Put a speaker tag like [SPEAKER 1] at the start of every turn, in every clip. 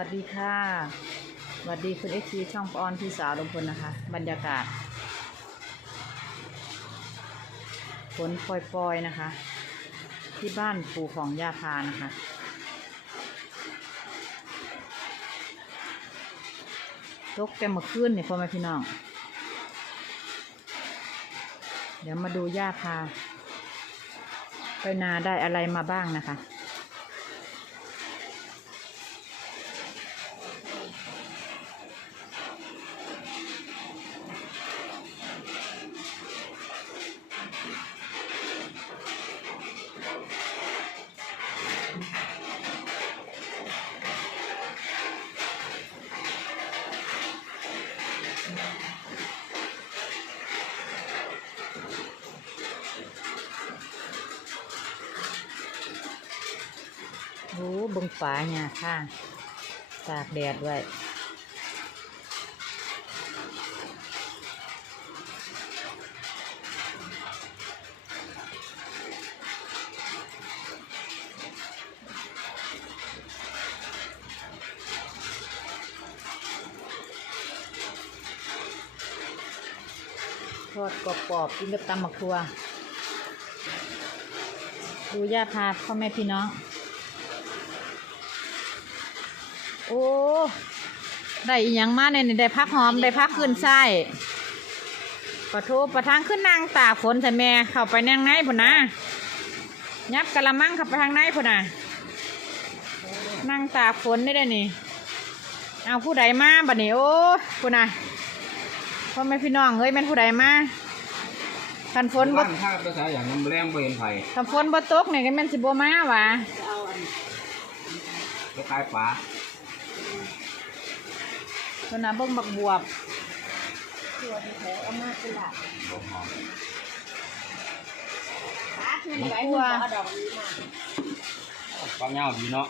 [SPEAKER 1] วัสดีค่ะสวัสดีคุณเอ็กซีช่องปอนพี่สาวลงพลนะคะ บรรยากาศฝนปล่อยๆนะคะ ที่บ้านปู่ของย่าพานะคะ ตกแต่เมื่อคืนเนี่ยพ่อแม่พี่น้อง เดี๋ยวมาดูย่าพา ไปนาได้อะไรมาบ้างนะคะ โอ้บึงฝาเนี่ยค่ะตากแดดไว้ทอดกรอบๆกินกับตำมะครัว ดูย่าพาพ่อแม่พี่น้อง โอ้ได้อีหยังมาเนี่ยนี่ได้พักหอมได้พักขึ้นไส้ปะโทประทางขึ้นนางตากฝนใส่แม่เข้าไปนางในพุ่นนะยับกะละมังเข้าไปทางในพุ่นนะนางตากฝนได้ได้นี่เอาผู้ใดมาบัดนี้โอ้พุ่นนะพ่อแม่พี่น้องเฮ้ยแม่นผู้ใดมาคันฝนบ่
[SPEAKER 2] บ้านท่าภาษาอย่างน้ำแรงบ่เห็นไผ
[SPEAKER 1] คันฝนบ่ตกเนี่ยก็แม่นสิบ่มาหวะ
[SPEAKER 2] ก็คล้ายป่า
[SPEAKER 1] พุ่นน่ะเบิ่งบักบวบ
[SPEAKER 2] บ่หอม
[SPEAKER 1] บักครัว
[SPEAKER 2] ฟังเงาดีเนาะ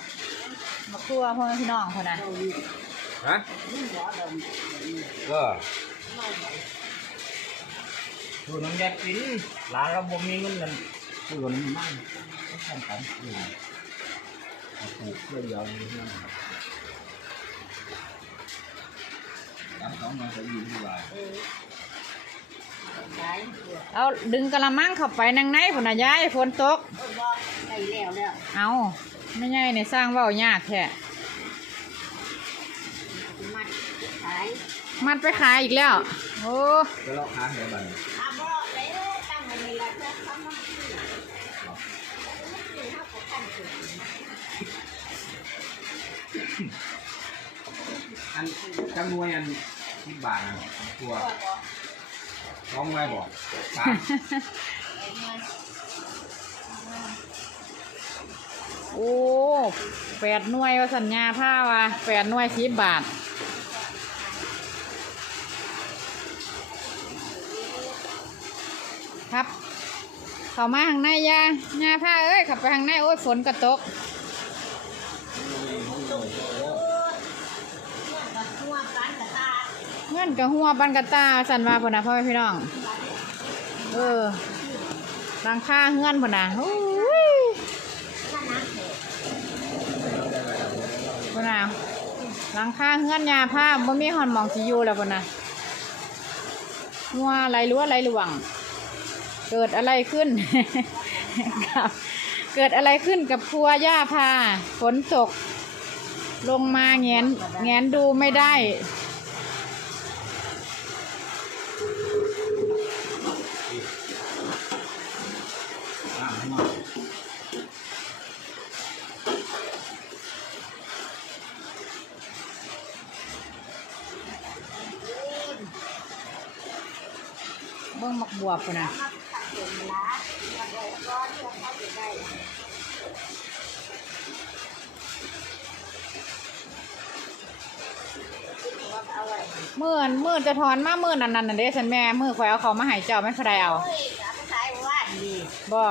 [SPEAKER 1] บักครัวพ่อแม่พี่น้องพุ่นน่ะ
[SPEAKER 2] ฮะก็ดูน้ำยากินหลานเราบ่มีเงินนั่นคือคนมันไม่ทำกันอยู่เอาปลูกเพื่อเดียวนี่นั่นตามเขามาจะ
[SPEAKER 1] เอาดึงกะละมังเข้าไปนางในพุ่นน่ะยายฝนตก
[SPEAKER 3] ได้แล้วแล้ว
[SPEAKER 1] เอาไม่ใช่เนี่ยสร้างเว่ายากแท้
[SPEAKER 3] มัดขาย
[SPEAKER 1] มัดไปขายอีกแล้ว โอ้
[SPEAKER 2] แล้วเราค้าเหรอบ้าน
[SPEAKER 3] อาบ่แล้วตั้งไว้ในละจะทำมันคือเฮาก็ตั้งขึ้น
[SPEAKER 2] อันจำนวนอัน ที่บาทนะตัวร้องไว้บอกสาม
[SPEAKER 1] โอ้แปดหน่วยว่าสัญญาผ้าว่ะแปดหน่วยสิบบาท ครับ เข้ามาข้างในยาหญ้าผ้าเอ้ยขับไปข้างในโอ้ยฝนกระตก เงื่อนกระหัวบันกระตาสันว่าพุ่นนะพ่อแม่พี่น้อง เออหลังคาเงื่อนพุ่นนะโอ้ย
[SPEAKER 3] ถ้านักเถอะ
[SPEAKER 1] พุ่นนะหลังคาเงื่อนยาผ้าบ่มีหอนมองสิอยู่แล้วพุ่นนะหัวไหลรั้วไหลหลวง เกิดอะไรขึ้นกับเกิดอะไรขึ้นกับครัวย่าพาฝนตก ลงมาแงนแงนดูไม่ได้
[SPEAKER 2] สามหัว
[SPEAKER 1] เบิ่งมักบวบพุ่นนะ
[SPEAKER 3] ตักเองละ ว่าเอาไว้
[SPEAKER 1] มื่อนมื่นจะถอนมามื่นนั่นนั่นนะเด้ฉันแม่มือข่อยเอาเขามาให้เจ้าไม่ใครเอา
[SPEAKER 3] เฮ้ยจะไปขายว่านดี
[SPEAKER 1] บ่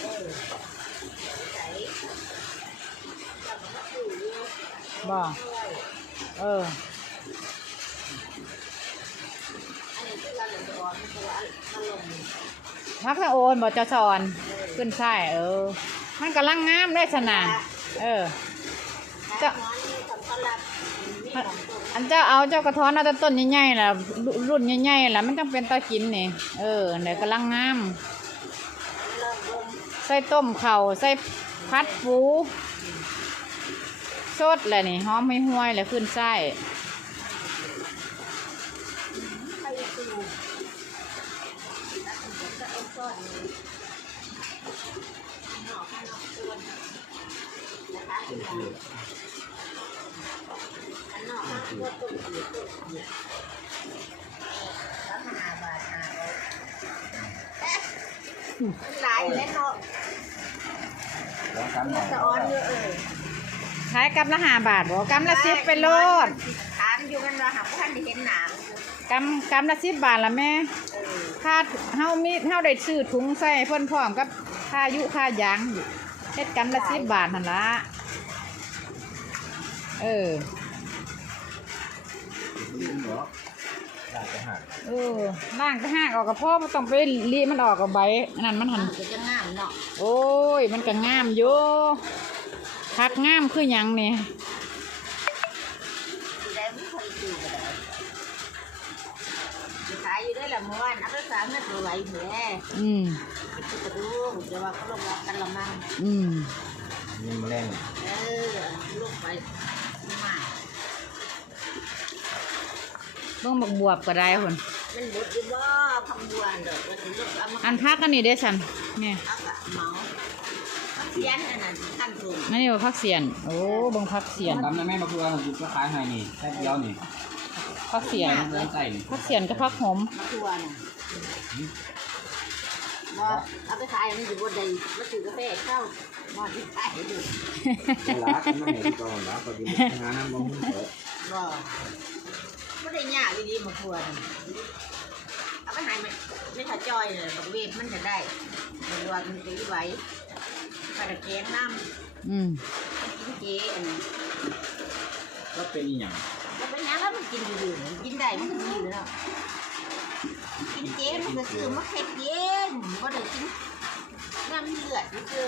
[SPEAKER 3] เออใส่จะมาซื้ออยู่
[SPEAKER 1] บ่
[SPEAKER 3] ด้วย
[SPEAKER 1] เออ
[SPEAKER 3] อันนี้คือเราเหลือร้อนเพราะว่ามันลง
[SPEAKER 1] พักละโอนบ่จะสอนขึ้นใช่เออ มันกำลังงามได้สนะ
[SPEAKER 3] เเอ
[SPEAKER 1] อ
[SPEAKER 3] เจ้าหัวนี่สำหรับมีของตัว
[SPEAKER 1] อันเจ้าเอาเจ้ากระท้อนเอาแต่ต้นใหญ่ๆล่ะรุ่นใหญ่ๆล่ะมันจังเป็นตากินนี่เออเดี๋ยวกำลังงามใส่ต้มเข่าใส่พัดปูสดแหละนี่หอมไม่ห่วยๆเลยขึ้นไส้
[SPEAKER 3] หน่อข้างนอกตัวนะคะคุณยายอันนอกข้างตัวตุ่มอยู่ตุ่มอยู่แล้วหาบหาร้อยหลยเนาะ
[SPEAKER 2] แล้วกันหน่อ
[SPEAKER 3] สะออนเยอะเอ้ย
[SPEAKER 1] ขายกำละห้าบาทบ่กำละสิบไปโลด
[SPEAKER 3] ถามอยู่กันว่าหาผู้ท่านได้เห็นหนาม
[SPEAKER 1] กำกำละสิบบาทละแม่
[SPEAKER 3] เออ
[SPEAKER 1] ค่าเฮามีเฮาได้ซื้อถุงใส่เพิ่นพร้อมกับค่ายุค่ายางเฮ็ดกำละสิบบาทหั่นละเออ
[SPEAKER 2] ลืมเหรอได้ไปหา
[SPEAKER 1] เออล่างก็หากออกกับพ่อบ่ต้องไปรีมันออกกับใบอันนั้นมันหัน
[SPEAKER 3] ก็จะงามเนาะ
[SPEAKER 1] โอ้ย มันก็งามอยู่พักงามคือหยังนี่
[SPEAKER 3] สีแดงไม่ค่อยดูก็ได้ขายอยู่ได้ละเมื่อวานเอาไปสามเม็ดไหวแผล
[SPEAKER 1] อืม
[SPEAKER 3] กินกระดูกจะว่าเขาลงรักกันละมั่ง
[SPEAKER 1] อืม
[SPEAKER 2] มีแมลง
[SPEAKER 3] เออลูกไป
[SPEAKER 1] เบิ่งบักบวบก็ได้พุ่น
[SPEAKER 3] มันบดอยู่บ่คำบวนดอกว่าสิลูกเอามา
[SPEAKER 1] อันพักอันนี้ได้สันเนี่ย
[SPEAKER 3] เอากะเมาเอาเสียนอันนั้นขั้นสูง
[SPEAKER 1] อันนี้ว่าพักเสียน โอ้เบิ่งพักเสียน
[SPEAKER 2] ดำนะแม่มาเพื่อผมจะขายให้นี่แค่เดียวนี่
[SPEAKER 1] พักเสียน
[SPEAKER 2] เรื่องใส่นี่
[SPEAKER 3] Dạ.
[SPEAKER 1] พักเสียนกับพักหอม
[SPEAKER 3] มาทัวน่ะบ่เอาไปขายมันอยู่บนใดมาซื้อกาแฟเข้าหมอที่ขายดู
[SPEAKER 2] เวลากันไม่เห็นก่อนแล้วก็อยู่งานน้ำบ่หุ้นเถอะ
[SPEAKER 3] บ่ไม่ได้ยากดีๆมาทัวน่ะเอาไปขายไม่ไม่ถ้าจอยเลยบักเวฟมันจะได้บักวามันตีไว้ปลาตะเกียงน้
[SPEAKER 1] อืมำ
[SPEAKER 3] กินเจอันนี้
[SPEAKER 2] ก็เป็นอีหยัง
[SPEAKER 3] แล้วเป็นหยังแล้วมันกินอยู่ๆมันกินได้มันก็ดีอยู่แล้วกินเจมันก็คือมะเขือเย็นบ่ได้กินน้ำเลือดมันคือ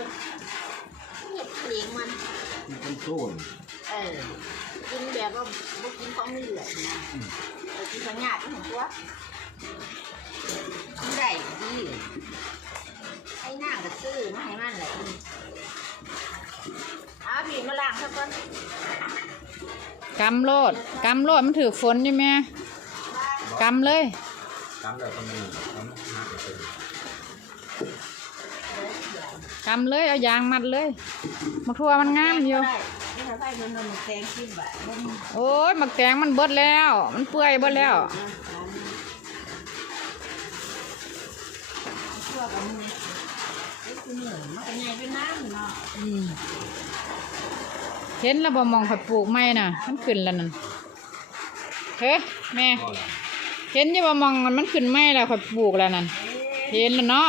[SPEAKER 3] เห็ดเลี้ยงมัน
[SPEAKER 2] มันเป็นโซ่น
[SPEAKER 3] เออกินแบบว่าบ่กินของไม่เหลือนะเออกินของหยาดก็เห็นตัวกินได้ดีไอ้นางก็ซื้อมาให้มันแหละเอาพี่มาล้างซะก่อน
[SPEAKER 1] กำโลดกำโลดมันถือฝนอยู่แม่กำเลย
[SPEAKER 2] กำเลยก็มีกำหาเป็น
[SPEAKER 1] กำเลยเอายางมัดเลยมักทั่วมันงามอยู่
[SPEAKER 3] ได้นี่ถ้าใส่เงินมแตงกินแบบบ่มี
[SPEAKER 1] โอ้ยมักแตงมันเบิดแล้ว มันเปื่อยเบิดแล้ว
[SPEAKER 3] ชั่วกับมือไอ้คุณเหนื่อยมันก็ใหญ่เป็นน้ำเนาะ
[SPEAKER 1] อืมเห็นแล้วบ่มองผัดปลูกไม่น่ะ มันขึ้นแล้วนั่นเฮ้ยแม่
[SPEAKER 2] เห็
[SPEAKER 1] นอยี่บ่มองมันขึ้นไม่แล้วผัดปลูกแล้วนั่นเห็นแล้วเนาะ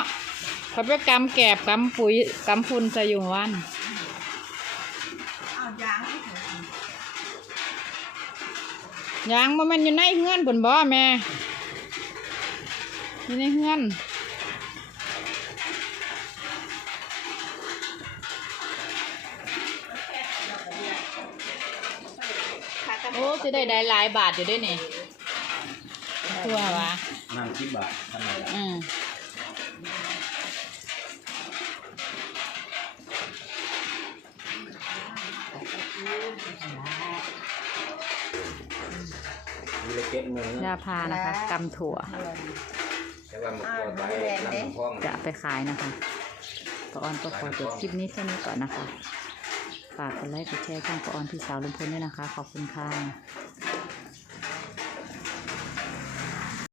[SPEAKER 1] เขาไปกำแกบกำปุ๋ยกำพุ่นใส่อยู่วัน
[SPEAKER 3] ยางให้ถึง
[SPEAKER 1] ยางบ่แมันอยู่ในเฮือนพุ่นบ่แม่อยู่ในเฮือน
[SPEAKER 3] ขากัน
[SPEAKER 1] โอ้จะได้ได้หลายบาทอยู่ด้วยนี่ทั่ววะ
[SPEAKER 2] นั่งคิดบาททำไม
[SPEAKER 1] อืม
[SPEAKER 2] มีเลเก็ตมือยา
[SPEAKER 1] พานะคะกำถั่ว
[SPEAKER 2] แต่ว่ามันตัวไปนั่งห้อง
[SPEAKER 1] จะเอาไปขายนะคะปออนก็ขอจบคลิปนี้แค่นี้ก่อนนะคะ ฝากกดไลค์กดแชร์ช่องปออนพี่สาวลุงพลด้วยนะคะ ขอบคุณค่ะ